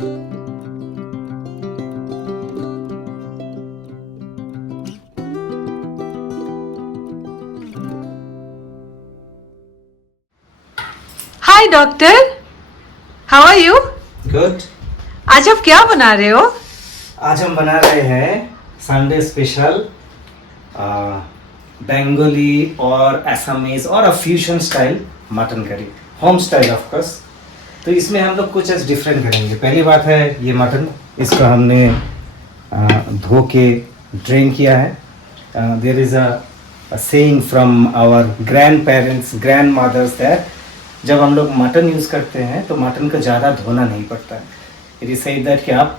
Hi doctor, how are you? Good. आज आप क्या बना रहे हो? आज हम बना रहे हैं संडे स्पेशल बंगाली और असमीज और a fusion style mutton curry, home style of course. तो इसमें हम लोग कुछ डिफरेंट करेंगे। पहली बात है ये मटन, इसको हमने धो के ड्रेन किया है। There is a saying from our grandparents, grandmothers that जब हम लोग मटन यूज़ करते हैं तो मटन को ज़्यादा धोना नहीं पड़ता है। इट इज सेड दैट कि आप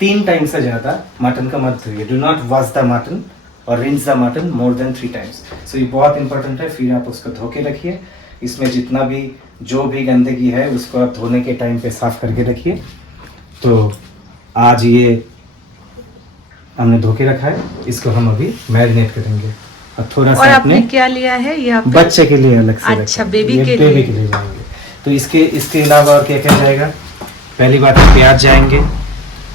3 टाइम से ज़्यादा मटन का मत धोइए। Do not wash the mutton और rinse the mutton more than 3 times. So ये बहुत इंपॉर्टेंट है। फिर आप उसको धो के रखिए। इसमें जितना भी जो भी गंदगी है उसको आप धोने के टाइम पे साफ करके रखिए। तो आज ये हमने धो के रखा है, इसको हम अभी मैरिनेट करेंगे। अब थोड़ा सा और आपने क्या लिया है यहाँ पे? बच्चे के लिए अलग से अच्छा, रखें। बेबी ये के बेबी लिए। के लिए जाएंगे। तो इसके अलावा और क्या क्या जाएगा? पहली बात है प्याज जाएंगे।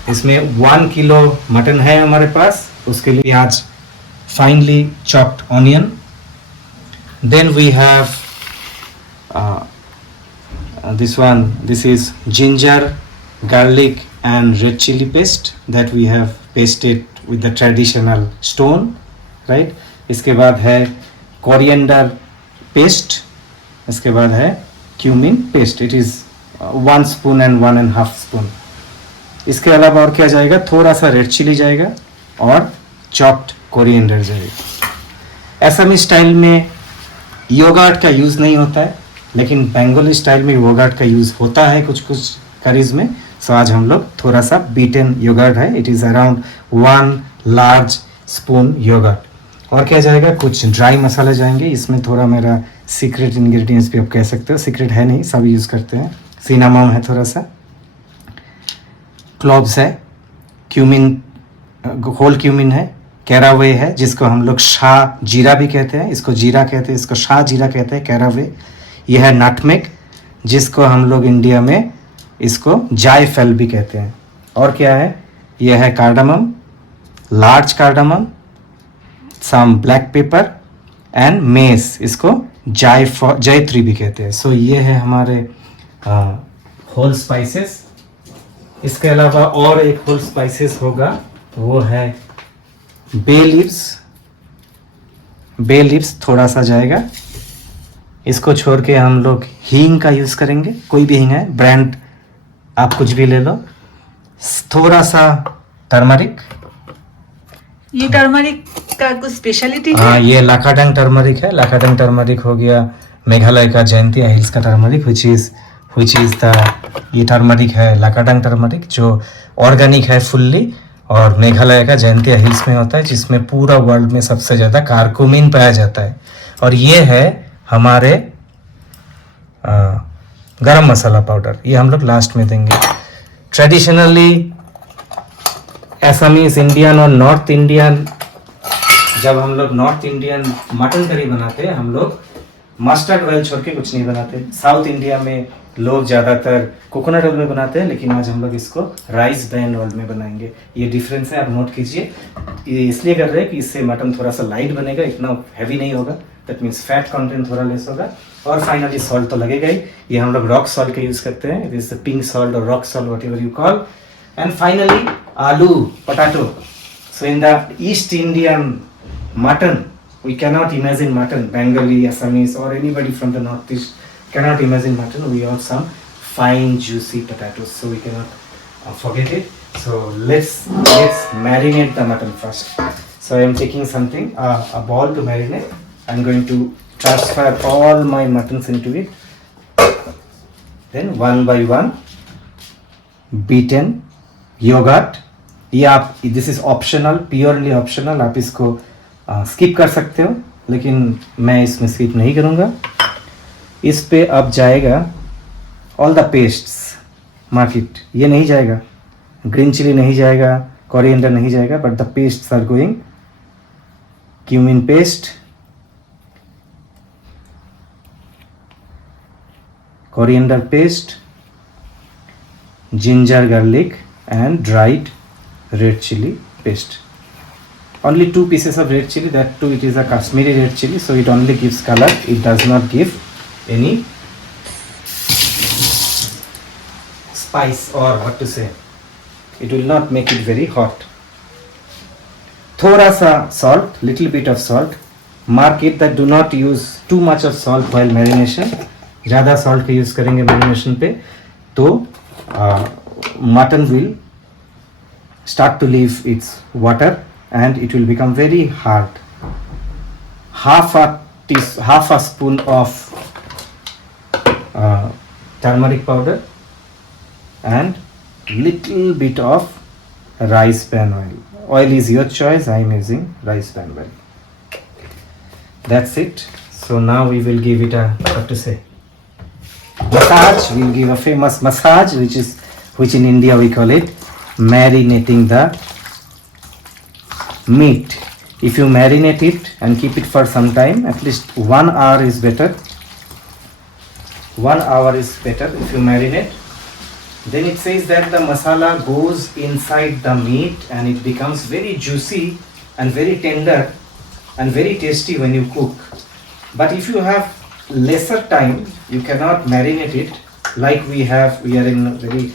इसमें 1 किलो मटन है हमारे पास, उसके लिए प्याज finely chopped onion. Then we have this is ginger, garlic and red chilli paste that we have pasted with the traditional stone, right. इसके बाद है कोरिएंडर पेस्ट। इसके बाद है cumin paste. It is 1 spoon and 1.5 spoon. इसके अलावा और क्या जाएगा? थोड़ा सा रेड चिली जाएगा और चॉप्ड कोरिएंडर जाएगा। असमी स्टाइल में योगर्ट का यूज़ नहीं होता है, लेकिन बंगाली स्टाइल में योगर्ट का यूज़ होता है कुछ कुछ करीज में। सो आज हम लोग थोड़ा सा बीटन योगर्ट है, it is around 1 large spoon yogurt. और क्या जाएगा? कुछ ड्राई मसाले जाएंगे। इसमें थोड़ा मेरा सीक्रेट इंग्रेडिएंट्स भी आप कह सकते हो, सीक्रेट है नहीं, सब यूज़ करते हैं। सिनामम है, थोड़ा सा क्लोव्स है, क्यूमिन, होल क्यूमिन है, कैरावे है जिसको हम लोग शाह जीरा भी कहते हैं, इसको जीरा कहते हैं, इसको शाह जीरा कहते हैं, कैरावे। यह है नटमेग जिसको हम लोग इंडिया में इसको जायफल भी कहते हैं। और क्या है? यह है cardamom, large cardamom, some black pepper and mace, इसको जायत्री भी कहते हैं। सो ये है हमारे होल स्पाइसेस। इसके अलावा और एक होल स्पाइसेस होगा, वो है बे लीव्स। बे लीव्स थोड़ा सा जाएगा। इसको छोड़ के हम लोग हींग का यूज़ करेंगे। कोई भी हींग है, ब्रांड आप कुछ भी ले लो। थोड़ा सा टर्मरिक। ये टर्मरिक का कुछ स्पेशलिटी है? हाँ, ये लाकाडंग टर्मरिक है। लाकाडंग टर्मरिक हो गया मेघालय का जयंतिया हिल्स का टर्मरिक, विच इज द, ये टर्मरिक है लाकाडंग टर्मरिक जो ऑर्गेनिक है फुल्ली, और मेघालय का जयंतिया हिल्स में होता है, जिसमें पूरा वर्ल्ड में सबसे ज़्यादा कारकुमिन पाया जाता है। और ये है हमारे गरम मसाला पाउडर, ये हम लोग लास्ट में देंगे। ट्रेडिशनली असमीज इंडियन और नॉर्थ इंडियन, जब हम लोग नॉर्थ इंडियन मटन करी बनाते हैं, हम लोग मस्टर्ड ऑयल छोड़ के कुछ नहीं बनाते। साउथ इंडिया में लोग ज़्यादातर कोकोनट ऑयल में बनाते हैं, लेकिन आज हम लोग इसको राइस ब्रांड ऑयल में बनाएंगे। ये डिफरेंस है, आप नोट कीजिए। ये इसलिए कर रहे हैं कि इससे मटन थोड़ा सा लाइट बनेगा, इतना हैवी नहीं होगा। दैट मीन्स फैट कंटेंट थोड़ा लेस होगा। और फाइनली सॉल्ट तो लगेगा ही। ये हम लोग रॉक सॉल्ट का यूज़ करते हैं, इट इज पिंक सॉल्ट और rock salt, whatever you call. And finally आलू, potato. So in the East Indian mutton, we cannot imagine mutton. Bengali, Assamese or anybody from the northeast cannot imagine mutton without some fine juicy potatoes, so we cannot forget it. So let's marinate the mutton first. So I am taking something, a ball to marinate. I'm going to transfer all my muttons into it. Then one by one beaten yogurt. ये आप, this is optional, purely optional, आप इसको skip कर सकते हो, लेकिन मैं इसमें स्किप नहीं करूँगा। इस पे अब जाएगा ऑल द पेस्ट्स, मार्केट, ये नहीं जाएगा, ग्रीन चिली नहीं जाएगा, कोरिएंडर नहीं जाएगा, but the pastes are going. Cumin paste, coriander paste, ginger garlic and dried red chili paste. Only 2 pieces of red chili, that too it is a Kashmiri red chili, so it only gives color, it does not give any spice or what to say, it will not make it very hot. थोड़ा सा salt, little bit of salt. Mark it that do not use too much of salt while marination. ज़्यादा salt का use करेंगे marination पे तो mutton will start to leave its water and it will become very hard. Half a spoon of turmeric powder and little bit of rice pan oil. Oil is your choice, I am using rice pan oil. That's it. So now we will give it a, what to say, massage. We will give a famous massage, which in India we call it marinating the meat. If you marinate it and keep it for some time, at least 1 hour is better. 1 hour is better if you marinate. Then it says that the masala goes inside the meat and it becomes very juicy and very tender and very tasty when you cook. But if you have lesser time, you cannot marinate it like we are in very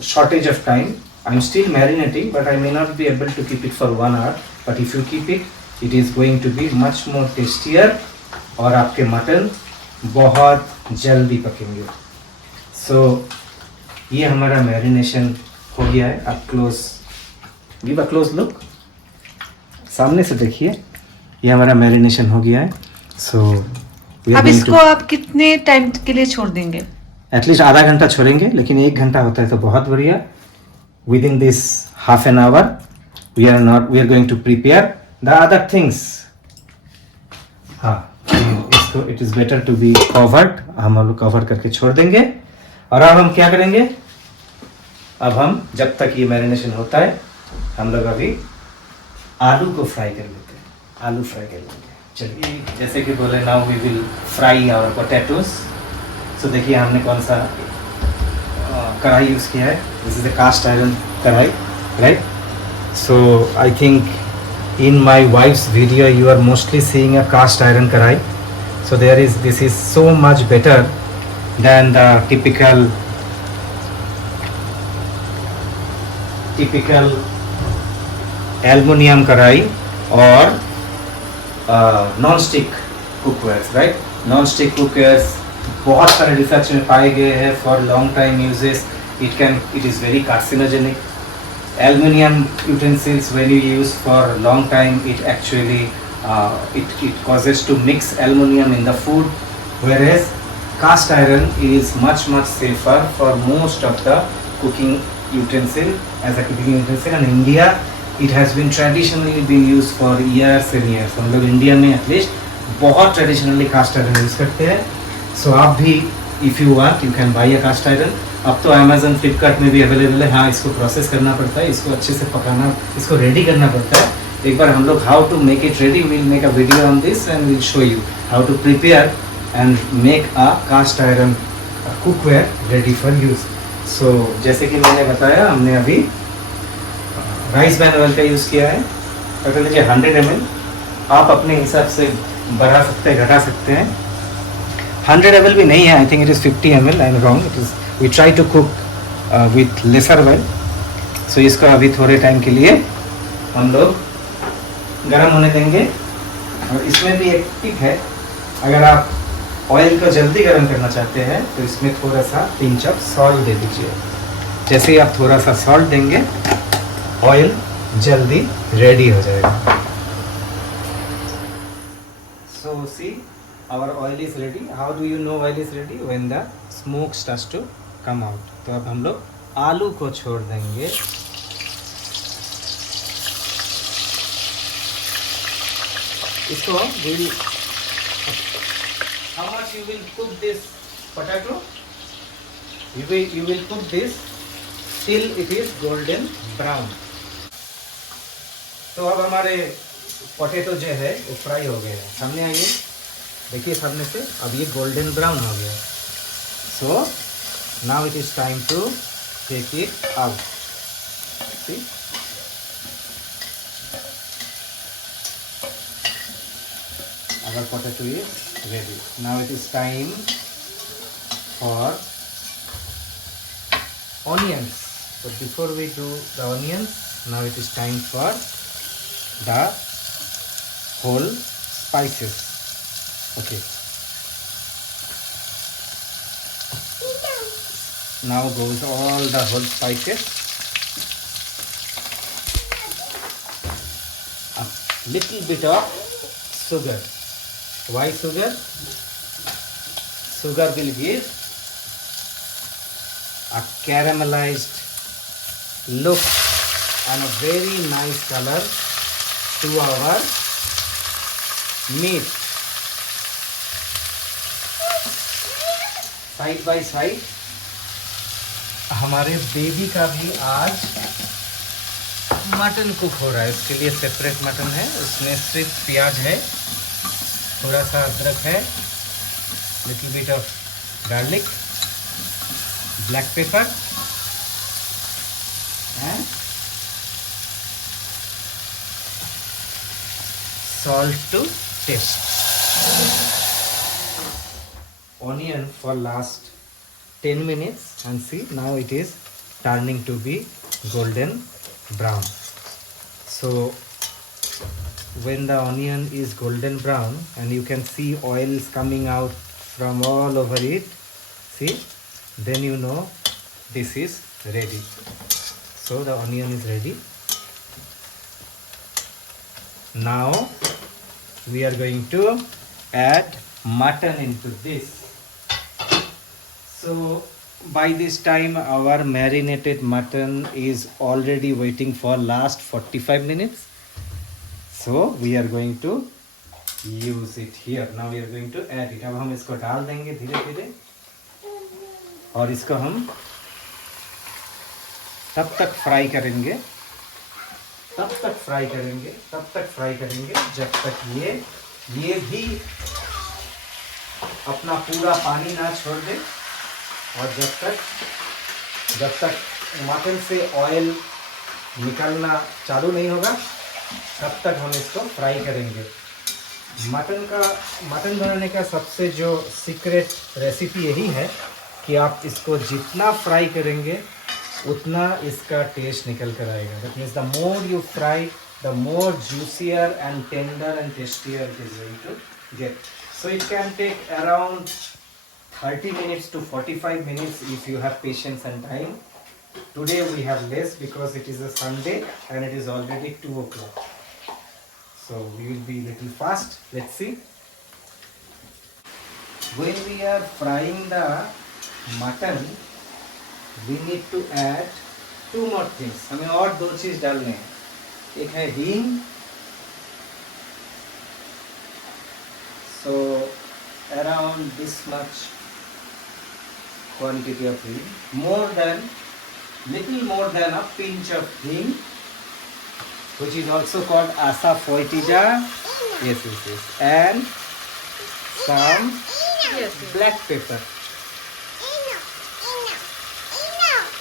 shortage of time. I'm still marinating, but I may not be able to keep it for 1 hour. But if you keep it, it is going to be much more tastier और आपके mutton बहुत जल्दी पकेंगे. So ये हमारा marination हो गया है. आप गिव अ क्लोज लुक, सामने से देखिए, ये हमारा मैरिनेशन हो गया है. So अब इसको आप कितने टाइम के लिए छोड़ देंगे? एटलीस्ट आधा घंटा छोड़ेंगे, लेकिन 1 घंटा होता है तो बहुत बढ़िया. Within this half an hour, we are going to prepare the other things. हाँ, इसको it is better to be covered. हम लोग कवर करके छोड़ देंगे. और अब हम क्या करेंगे? अब हम जब तक ये मैरिनेशन होता है, हम लोग अभी आलू को फ्राई कर लेते हैं. आलू फ्राई कर लेंगे. चलिए, जैसे कि बोले, now we will fry our potatoes. So देखिए हमने कौन सा कढ़ाई यूज़ किया है. This is a cast iron कढ़ाई, right? So I think in my wife's video you are mostly seeing a cast iron karai, so this is so much better than the typical aluminum karai or non-stick cookwares, right? Non-stick cookwares बहुत सारे research में पाए गए हैं for long time uses it is very carcinogenic. Aluminium utensils, when you use for long time, it actually it causes to mix aluminium in the food, whereas cast iron is much safer for most of the cooking utensil as a cooking utensil. And in India it has been traditionally been used for years and years. हम लोग India में at least बहुत traditionally cast iron use करते हैं. So आप भी if you want you can buy a cast iron. अब तो Amazon, Flipkart में भी अवेलेबल है. हाँ, इसको प्रोसेस करना पड़ता है, इसको अच्छे से पकाना, इसको रेडी करना पड़ता है. एक बार हम लोग how to make it ready, will make a video on this and will show you how to prepare and make a cast iron cookware ready for use. So जैसे कि मैंने बताया, हमने अभी राइस ब्रैन ऑयल का use किया है. अगर लीजिए 100 ml, आप अपने हिसाब से बढ़ा सकते हैं, घटा सकते हैं. 100 ml भी नहीं है, I think it is 50 ml. I am wrong. It is we try to cook with lesser oil. So इसको अभी थोड़े टाइम के लिए हम लोग गरम होने देंगे. और इसमें भी एक टिप है, अगर आप ऑयल को जल्दी गरम करना चाहते हैं तो इसमें थोड़ा सा पिंच ऑफ सॉल्ट दे दीजिए. जैसे ही आप थोड़ा सा सॉल्ट देंगे, ऑयल जल्दी रेडी हो जाएगा. So see, our oil is ready. How do you know oil is ready? When the smoke starts to come out. तो अब हम लोग आलू को छोड़ देंगे. इसको will, how much you will cook this potato? You will cook this till it is golden brown. तो अब हमारे पोटैटो जो है वो फ्राई हो गए हैं. सामने आइए, देखिए सामने से. अब ये गोल्डन ब्राउन हो गया. सो Now it is time to take it out. See? Our potato is ready. Now it is time for onions. So before we do the onions, now it is time for the whole spices. Okay. Now goes all the whole spices. A little bit of sugar. Why sugar? Sugar will give a caramelized look and a very nice color to our meat. Side by side हमारे baby का भी आज mutton cook हो रहा है. इसके लिए separate mutton है. उसमें सिर्फ प्याज है, थोड़ा सा अदरक है, little bit of garlic, black pepper and salt to taste. Onion for last 10 minutes and see now it is turning to be golden brown. So when the onion is golden brown and you can see oil is coming out from all over it, see, then you know this is ready. So the onion is ready. Now we are going to add mutton into this. So by this time our marinated mutton is already waiting for last 45 minutes. So we are going to use it here. Now we are going to add it. अब हम इसको डाल देंगे धीरे धीरे और इसको हम तब तक फ्राई करेंगे जब तक ये भी अपना पूरा पानी ना छोड़ दे और जब तक मटन से ऑयल निकलना चालू नहीं होगा तब तक हम इसको फ्राई करेंगे. मटन बनाने का सबसे जो सीक्रेट रेसिपी यही है कि आप इसको जितना फ्राई करेंगे उतना इसका टेस्ट निकल कर आएगा. That means the more you fry the more juicier and tender and tastier it is going to get. So it can take around 30 minutes to 45 minutes if you have patience and time. Today we have less because it is a Sunday and it is already 2 o'clock. So we will be little fast. Let's see. When we are frying the mutton, we need to add 2 more things. हमें और 2 चीज डालने हैं. एक है हींग. So around this much quantity of ghee, little more than a pinch of ghee, which is also called asafoetida. Yes, and some black pepper.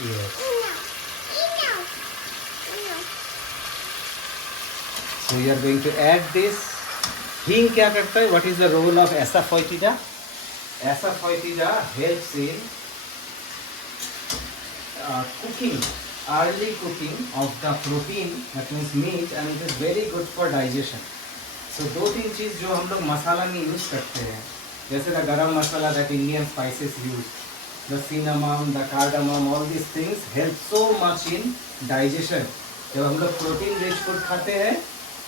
Yes. So we are going to add this. हींग क्या करता है? What is the role of asafoetida? Asafoetida helps in cooking, early cooking of the protein, that means meat, and it is very good for digestion. So 2-3 चीज़ जो हम लोग मसाला में use करते हैं, जैसे the गरम मसाला that Indian spices use, the cinnamon, the cardamom, all these things help so much in digestion. जब हम लोग प्रोटीन रिच फूड खाते हैं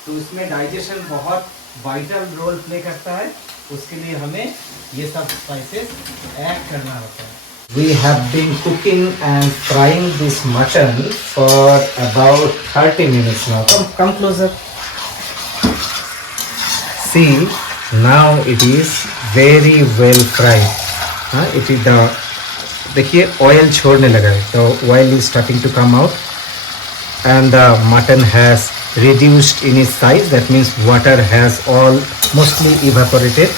तो उसमें डाइजेशन बहुत वाइटल रोल प्ले करता है. उसके लिए हमें ये सब स्पाइसेस ऐड करना होता है. We have been cooking and frying this mutton for about 30 minutes now. Come closer. See, now it is very well fried. It is देखिए ऑयल छोड़ने लगा है. The oil is starting to come out and the mutton has reduced in its size. That means water has all mostly evaporated.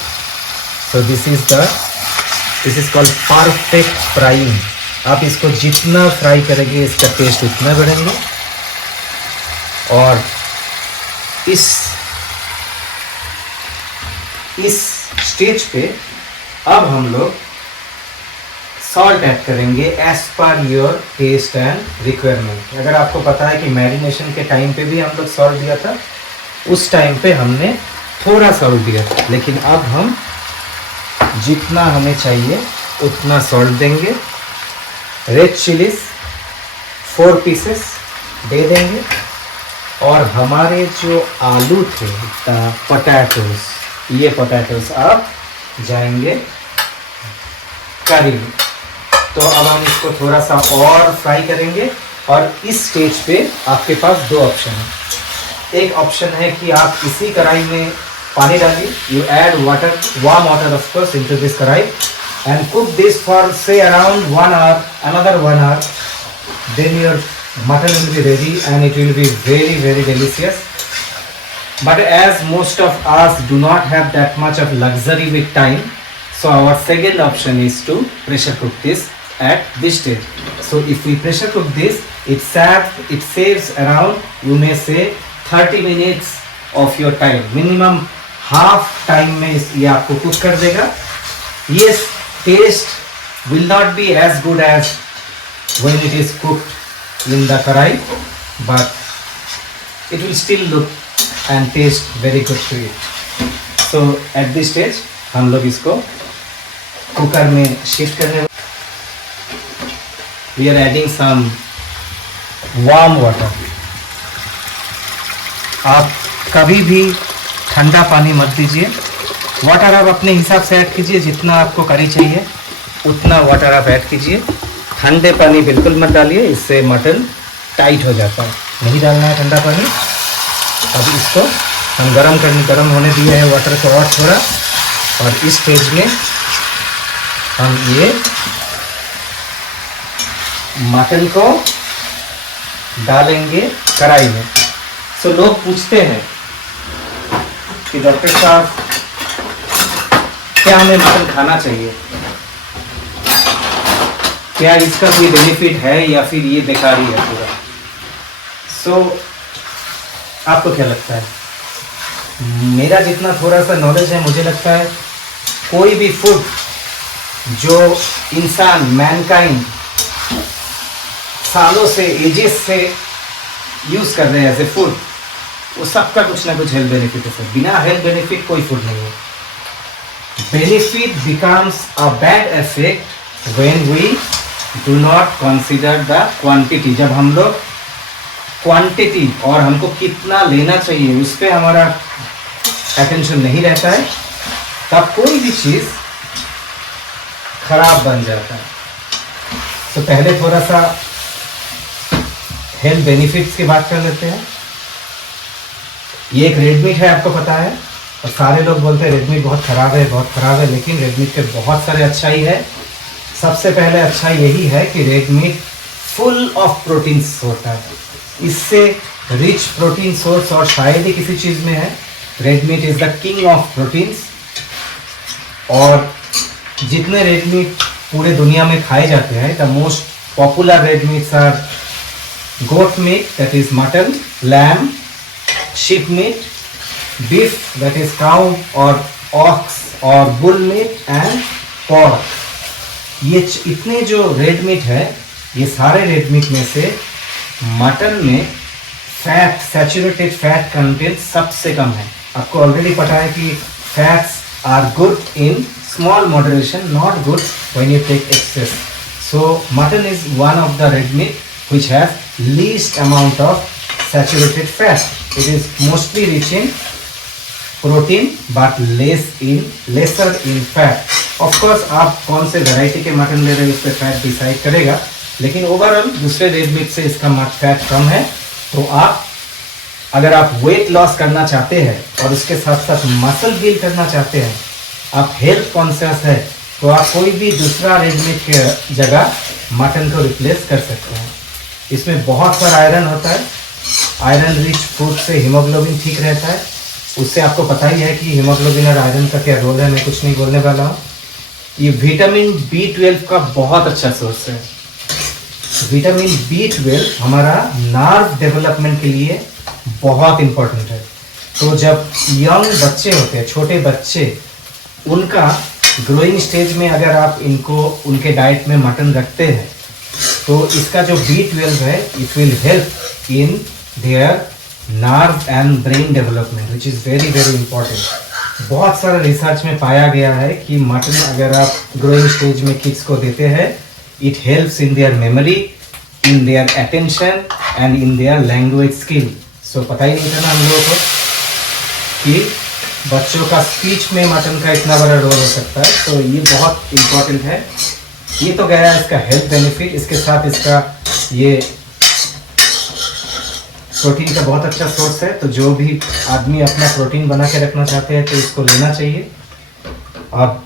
So this is called perfect frying. आप इसको जितना fry करेंगे इसका test उतना बढ़ेंगे। और इस स्टेज पे अब हम लोग सॉल्ट ऐड करेंगे as per your taste and requirement. अगर आपको पता है कि मैरिनेशन के टाइम पे भी हम लोग सॉल्ट दिया था, उस टाइम पे हमने थोड़ा सॉल्ट दिया था, लेकिन अब हम जितना हमें चाहिए उतना सॉल्ट देंगे। रेड चिलीज 4 पीसेस दे देंगे। और हमारे जो आलू थे पोटैटोज, ये पोटैटोज अब जाएंगे करी में। तो अब हम इसको थोड़ा सा और फ्राई करेंगे। और इस स्टेज पे आपके पास 2 ऑप्शन है। एक ऑप्शन है कि आप इसी कढ़ाई में पानी डालिए, you add water, warm water of course into this कढ़ाई and cook this for say around 1 hour, another 1 hour, then your mutton will be ready and it will be very very delicious. But as most of us do not have that much of luxury with time, so our second option is to pressure cook this at this stage. So if we pressure cook this, it saves around, you may say 30 minutes of your time. Minimum half time में ये आपको cook कर देगा। Yes, taste will not be as good as when it is cooked in the karai, but it will still look and taste very good to it. So at this stage हम लोग इसको cooker में shift करने, we are adding some warm water. आप कभी भी ठंडा पानी मत दीजिए। वाटर आप अपने हिसाब से ऐड कीजिए, जितना आपको करी चाहिए उतना वाटर आप ऐड कीजिए। ठंडे पानी बिल्कुल मत डालिए, इससे मटन टाइट हो जाता है। नहीं डालना है ठंडा पानी। अब इसको हम गरम होने दिए हैं वाटर को और थोड़ा। और इस स्टेज में हम ये मटन को डालेंगे कढ़ाई में। सो लोग पूछते हैं कि डॉक्टर साहब क्या हमें मटन खाना चाहिए, क्या इसका कोई बेनिफिट है या फिर ये बेकारी है पूरा। सो आपको क्या लगता है? मेरा जितना थोड़ा सा नॉलेज है, मुझे लगता है कोई भी फूड जो इंसान मैनकाइंड सालों से, एजेस से यूज कर रहे हैं एज ए फूड, वो सबका कुछ ना कुछ हेल्थ बेनिफिट है। बिना हेल्थ बेनिफिट कोई फूड नहीं है। Benefit becomes a bad effect when we do not consider the quantity. जब हम लोग क्वांटिटी और हमको कितना लेना चाहिए उस पर हमारा अटेंशन नहीं रहता है, तब कोई भी चीज़ खराब बन जाता है। तो पहले थोड़ा सा हेल्थ बेनिफिट्स की बात कर लेते हैं। ये एक रेड मीट है, आपको पता है, और सारे लोग बोलते हैं रेड मीट बहुत ख़राब है, बहुत ख़राब है, लेकिन रेड मीट के बहुत सारे अच्छाई है। सबसे पहले अच्छाई यही है कि red meat full of proteins होता है। इससे रिच प्रोटीन सोर्स और शायद ही किसी चीज़ में है। Red meat is the king of proteins. और जितने रेड मीट पूरे दुनिया में खाए जाते हैं, the most popular red meats are goat meat, that is mutton, lamb, sheep meat, beef, that is cow or ox or bull meat and pork. ये इतने जो रेड मीट है, ये सारे रेड मीट में से मटन में फैट, सैचुरेटेड फैट कंटेंट सबसे कम है। आपको ऑलरेडी पता है कि fats are good in small moderation, not good when you take excess. So mutton is one of the red meat which has least amount of saturated fat. It is mostly rich in protein but lesser in fat. Of course आप कौन से variety के mutton ले रहे हैं उस पर fat decide करेगा, लेकिन ओवरऑल दूसरे रेड मीट से इसका फैट कम है। तो आप अगर आप वेट लॉस करना चाहते हैं और उसके साथ साथ मसल गेन करना चाहते हैं, आप हेल्थ कॉन्शियस है, तो आप कोई भी दूसरा रेड मीट के जगह मटन को रिप्लेस कर सकते हैं। इसमें बहुत सारा आयरन होता है। आयरन रिच फूड से हीमोग्लोबिन ठीक रहता है। उससे आपको पता ही है कि हीमोग्लोबिन और आयरन का क्या रोल है, मैं कुछ नहीं बोलने वाला हूँ। ये विटामिन B12 का बहुत अच्छा सोर्स है। विटामिन B12 हमारा नर्व डेवलपमेंट के लिए बहुत इंपॉर्टेंट है। तो जब यंग बच्चे होते हैं, छोटे बच्चे, उनका ग्रोइंग स्टेज में अगर आप इनको उनके डाइट में मटन रखते हैं तो इसका जो B12 है it will help in their nerve and brain development which is very very important. बहुत सारा रिसर्च में पाया गया है कि मटन अगर आप ग्रोइंग स्टेज में किड्स को देते हैं it helps in their memory, in their attention and in their language skill. So पता ही नहीं था ना हम लोगों को कि बच्चों का स्पीच में मटन का इतना बड़ा रोल हो सकता है। तो ये बहुत इम्पोर्टेंट है। ये तो गया इसका हेल्थ बेनिफिट, इसके साथ इसका ये प्रोटीन का बहुत अच्छा सोर्स है। तो जो भी आदमी अपना प्रोटीन बना के रखना चाहते हैं तो इसको लेना चाहिए। अब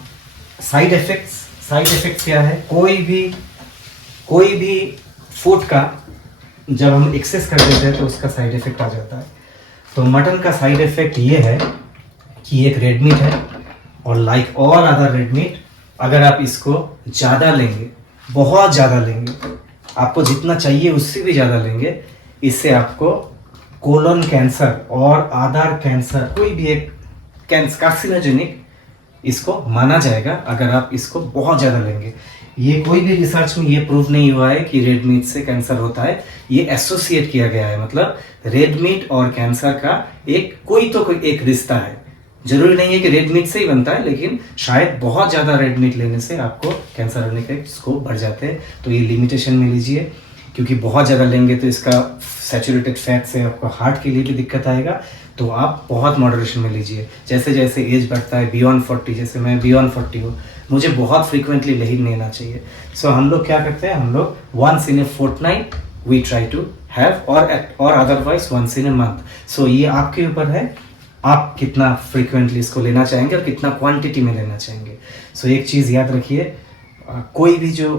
साइड इफेक्ट्स क्या है? कोई भी फूड का जब हम एक्सेस कर देते हैं तो उसका साइड इफेक्ट आ जाता है। तो मटन का साइड इफेक्ट ये है कि एक रेड मीट है और like all other red meat अगर आप इसको ज़्यादा लेंगे, बहुत ज़्यादा लेंगे, आपको जितना चाहिए उससे भी ज़्यादा लेंगे, इससे आपको कोलन कैंसर और अदर कैंसर, कोई भी एक कार्सिनोजेनिक इसको माना जाएगा अगर आप इसको बहुत ज़्यादा लेंगे। ये कोई भी रिसर्च में ये प्रूव नहीं हुआ है कि रेड मीट से कैंसर होता है। ये एसोसिएट किया गया है, मतलब रेड मीट और कैंसर का कोई एक रिश्ता है। जरूरी नहीं है कि रेड मीट से ही बनता है, लेकिन शायद बहुत ज़्यादा रेड मीट लेने से आपको कैंसर होने के स्कोप बढ़ जाते हैं। तो ये लिमिटेशन में लीजिए, क्योंकि बहुत ज़्यादा लेंगे तो इसका सैचुरेटेड फैट से आपको हार्ट के लिए भी दिक्कत आएगा। तो आप बहुत मॉडरेशन में लीजिए। जैसे जैसे एज बढ़ता है बियॉन्ड 40, जैसे मैं बियॉन्ड 40 हूँ, मुझे बहुत फ्रीक्वेंटली नहीं लेना चाहिए। सो हम लोग क्या करते हैं, हम लोग once in a fortnight we try to have और otherwise once in a month. So ये आपके ऊपर है, आप कितना फ्रीक्वेंटली इसको लेना चाहेंगे और कितना क्वांटिटी में लेना चाहेंगे। सो एक चीज़ याद रखिए, कोई भी जो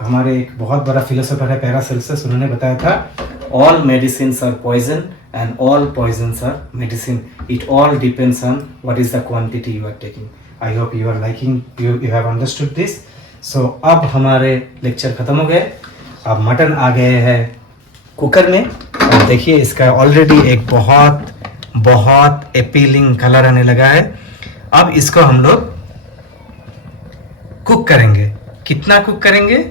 हमारे एक बहुत बड़ा फिलोसोफर है पैरासेल्सस, उन्होंने बताया था all medicine are poison and all poison are medicine, it all depends on what is the quantity you are taking. I hope you are liking, you have understood this. So अब हमारे lecture खत्म हो गए। अब mutton आ गए हैं cooker में और देखिए इसका ऑलरेडी एक बहुत बहुत अपीलिंग कलर आने लगा है। अब इसको हम लोग कुक करेंगे। कितना कुक करेंगे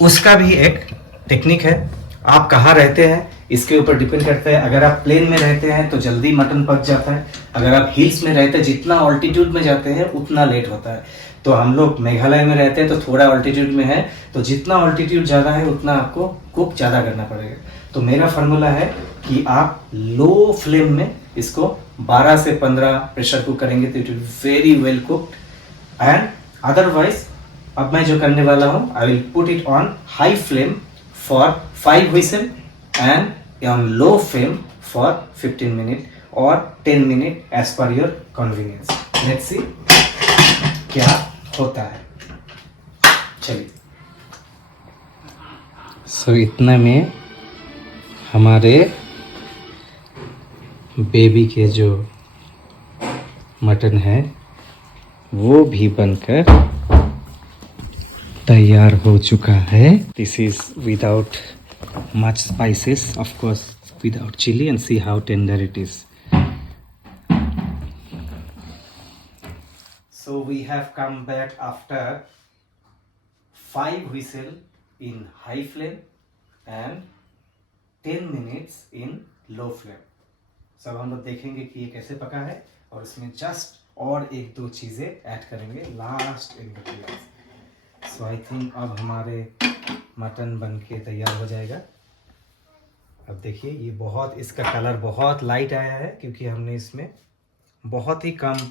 उसका भी एक टेक्निक है। आप कहाँ रहते हैं इसके ऊपर डिपेंड करता है। अगर आप प्लेन में रहते हैं तो जल्दी मटन पक जाता है। अगर आप हिल्स में रहते हैं, जितना ऑल्टीट्यूड में जाते हैं उतना लेट होता है। तो हम लोग मेघालय में रहते हैं तो थोड़ा ऑल्टीट्यूड में है, तो जितना ऑल्टीट्यूड ज़्यादा है उतना आपको कुक ज़्यादा करना पड़ेगा। तो मेरा फार्मूला है कि आप लो फ्लेम में इसको 12 से 15 प्रेशर कुक करेंगे तो it will very well cooked. And otherwise अब मैं जो करने वाला हूँ, I will put it on high flame for 5 whistle and on low flame for 15 minute और 10 minute as per your convenience. Let's see क्या होता है। चलिए, सो इतना में हमारे बेबी के जो मटन है वो भी बनकर तैयार हो चुका है। This is without much spices, of course without chilli, and see how tender it is. So we have come back after 5 whistle in high flame and 10 minutes in low flame. सब हम लोग देखेंगे कि ये कैसे पका है और इसमें जस्ट और एक दो चीज़ें ऐड करेंगे last ingredients. So I think अब हमारे मटन बन के तैयार हो जाएगा। अब देखिए ये बहुत, इसका कलर बहुत लाइट आया है क्योंकि हमने इसमें बहुत ही कम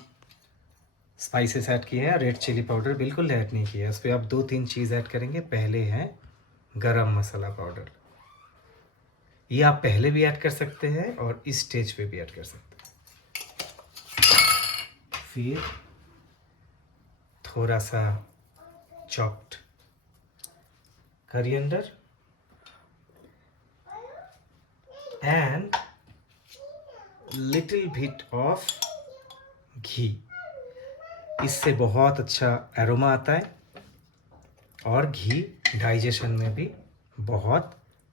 स्पाइसेस ऐड किए हैं। रेड चिली पाउडर बिल्कुल ऐड नहीं किया है। उस पर आप 2-3 चीज़ ऐड करेंगे। पहले है गरम मसाला पाउडर, ये आप पहले भी ऐड कर सकते हैं और इस स्टेज पे भी ऐड कर सकते हैं। फिर थोड़ा सा chopped coriander and little bit of ghee. इससे बहुत अच्छा एरोमा आता है। और घी डाइजेशन में भी बहुत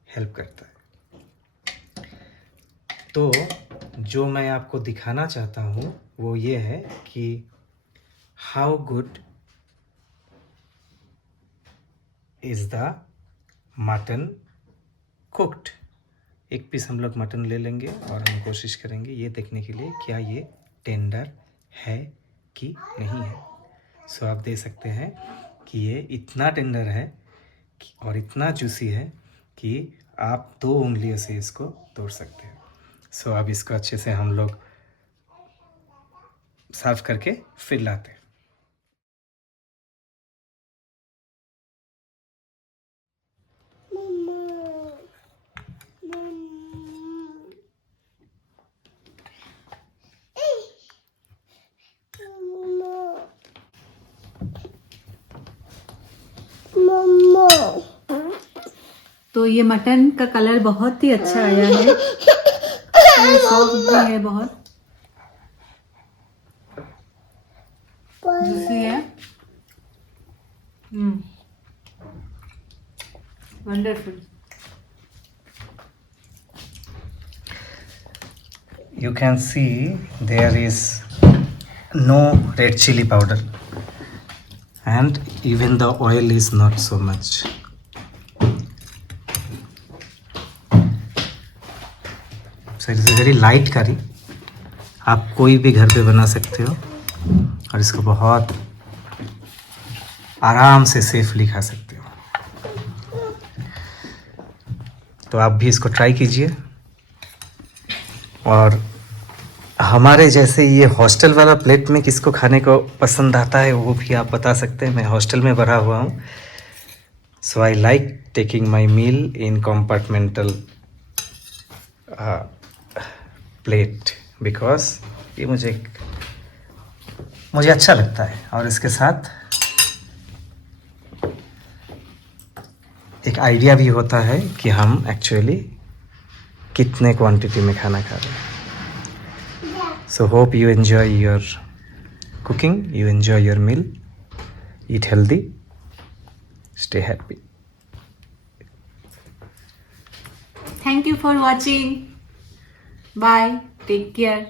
हेल्प करता है। तो जो मैं आपको दिखाना चाहता हूँ वो ये है कि how good is the mutton cooked. एक पीस हम लोग मटन ले लेंगे और हम कोशिश करेंगे ये देखने के लिए क्या ये टेंडर है कि नहीं है। सो आप देख सकते हैं कि ये इतना टेंडर है और इतना जूसी है कि आप 2 उंगलियों से इसको तोड़ सकते हैं। सो अब इसको अच्छे से हम लोग साफ करके फिर लाते हैं। तो ये मटन का कलर बहुत ही अच्छा आया है, सॉफ्ट भी है, बहुत जूसी है। Wonderful. You can see there is no red chili powder and even the oil is not so much. So it is a very light curry. आप कोई भी घर पे बना सकते हो और इसको बहुत आराम से सेफली खा सकते हो। तो आप भी इसको ट्राई कीजिए। और हमारे जैसे ये हॉस्टल वाला प्लेट में किसको खाने को पसंद आता है वो भी आप बता सकते हैं। मैं हॉस्टल में भरा हुआ हूँ, so I like taking my meal in compartmental plate because ये मुझे अच्छा लगता है। और इसके साथ एक आइडिया भी होता है कि हम एक्चुअली कितने क्वांटिटी में खाना खा रहे हैं। So hope you enjoy your cooking, you enjoy your meal, eat healthy, stay happy. Thank you for watching. Bye. Take care.